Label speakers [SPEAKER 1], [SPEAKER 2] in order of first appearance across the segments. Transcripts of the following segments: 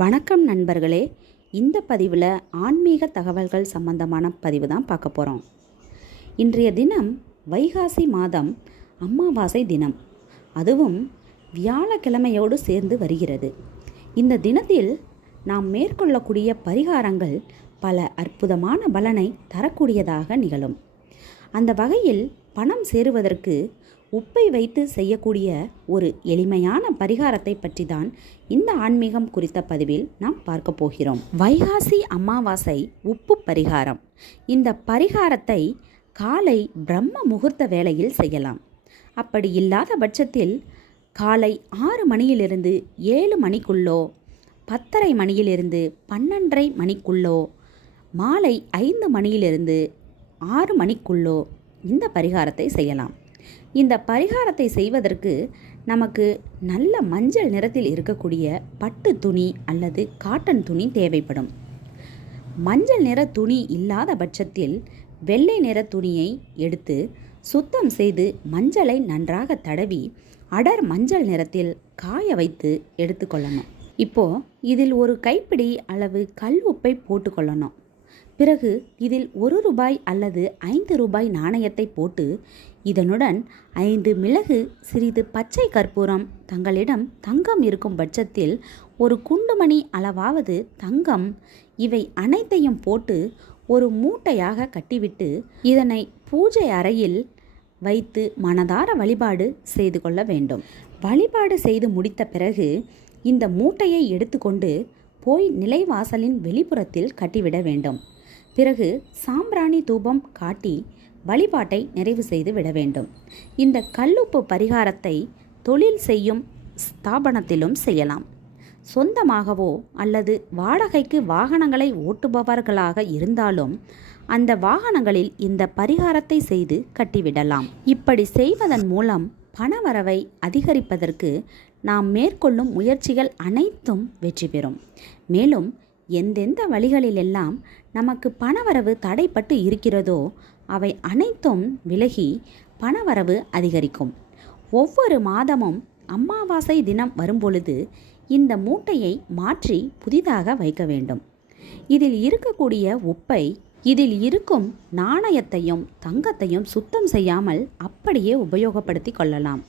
[SPEAKER 1] வணக்கம் நண்பர்களே. இந்த பதிவில் ஆன்மீக தகவல்கள் சம்பந்தமான பதிவு தான் பார்க்க போகிறோம் இன்றைய தினம் வைகாசி மாதம் அமாவாசை தினம். அதுவும் வியாழக்கிழமையோடு சேர்ந்து வருகிறது. இந்த தினத்தில் நாம் மேற்கொள்ளக்கூடிய பரிகாரங்கள் பல அற்புதமான பலனை தரக்கூடியதாக நிகழும். அந்த வகையில் பணம் சேருவதற்கு உப்பை வைத்து செய்யக்கூடிய ஒரு எளிமையான பரிகாரத்தை பற்றி தான் இந்த ஆன்மீகம் குறித்த பதிவில் நாம் பார்க்க போகிறோம். வைகாசி அமாவாசை உப்பு பரிகாரம். இந்த பரிகாரத்தை காலை பிரம்ம முகூர்த்த வேளையில் செய்யலாம். அப்படி இல்லாத பட்சத்தில் காலை ஆறு மணியிலிருந்து ஏழு மணிக்குள்ளோ பத்தரை மணியிலிருந்து பன்னெண்டரை மணிக்குள்ளோ மாலை ஐந்து மணியிலிருந்து ஆறு மணிக்குள்ளோ இந்த பரிகாரத்தை செய்யலாம். இந்த பரிகாரத்தை செய்வதற்கு நமக்கு நல்ல மஞ்சள் நிறத்தில் இருக்கக்கூடிய பட்டு துணி அல்லது காட்டன் துணி தேவைப்படும். மஞ்சள் நிற துணி இல்லாத பட்சத்தில் வெள்ளை நிற துணியை எடுத்து சுத்தம் செய்து மஞ்சளை நன்றாக தடவி அடர் மஞ்சள் நிறத்தில் காய வைத்து எடுத்துக்கொள்ளணும். இப்போது இதில் ஒரு கைப்பிடி அளவு கல் உப்பை போட்டுக்கொள்ளணும். பிறகு இதில் ஒரு ரூபாய் அல்லது ஐந்து ரூபாய் நாணயத்தை போட்டு இதனுடன் ஐந்து மிளகு சிறிது பச்சை கற்பூரம் தங்களிடம் தங்கம் இருக்கும் பட்சத்தில் ஒரு குண்டுமணி அளவாவது தங்கம் இவை அனைத்தையும் போட்டு ஒரு மூட்டையாக கட்டிவிட்டு இதனை பூஜை அறையில் வைத்து மனதார வழிபாடு செய்து கொள்ள வேண்டும். வழிபாடு செய்து முடித்த பிறகு இந்த மூட்டையை எடுத்துக்கொண்டு போய் நிலைவாசலின் வெளிப்புறத்தில் கட்டிவிட வேண்டும். பிறகு சாம்பிராணி தூபம் காட்டி வழிபாட்டை நிறைவு செய்து விட வேண்டும். இந்த கல்லுப்பு பரிகாரத்தை தொழில் செய்யும் ஸ்தாபனத்திலும் செய்யலாம். சொந்தமாகவோ அல்லது வாடகைக்கு வாகனங்களை ஓட்டுபவர்களாக இருந்தாலும் அந்த வாகனங்களில் இந்த பரிகாரத்தை செய்து கட்டிவிடலாம். இப்படி செய்வதன் மூலம் பணவரவை அதிகரிப்பதற்கு நாம் மேற்கொள்ளும் முயற்சிகள் அனைத்தும் வெற்றி பெறும். மேலும் எந்தெந்த வழிகளிலெல்லாம் நமக்கு பணவரவு தடைப்பட்டு இருக்கிறதோ அவை அனைத்தும் விலகி பணவரவு அதிகரிக்கும். ஒவ்வொரு மாதமும் அமாவாசை தினம் வரும்பொழுது இந்த மூட்டையை மாற்றி புதிதாக வைக்க வேண்டும். இதில் இருக்கக்கூடிய உப்பை இதில் இருக்கும் நாணயத்தையும் தங்கத்தையும் சுத்தம் செய்யாமல் அப்படியே உபயோகப்படுத்தி கொள்ளலாம்.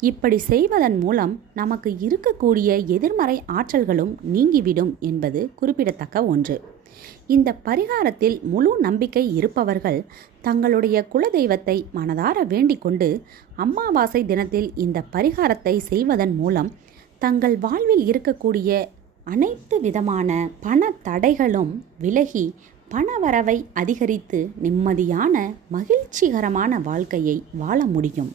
[SPEAKER 1] இப்படி செய்வதன் மூலம் நமக்கு இருக்கக்கூடிய எதிர்மறை ஆற்றல்களும் நீங்கிவிடும் என்பது குறிப்பிடத்தக்க ஒன்று. இந்த பரிகாரத்தில் முழு நம்பிக்கை இருப்பவர்கள் தங்களுடைய குலதெய்வத்தை மனதார வேண்டிக்கொண்டு அம்மாவாசை தினத்தில் இந்த பரிகாரத்தை செய்வதன் மூலம் தங்கள் வாழ்வில் இருக்கக்கூடிய அனைத்து விதமான பண தடைகளும் விலகி பணவரவை அதிகரித்து நிம்மதியான மகிழ்ச்சிகரமான வாழ்க்கையை வாழ முடியும்.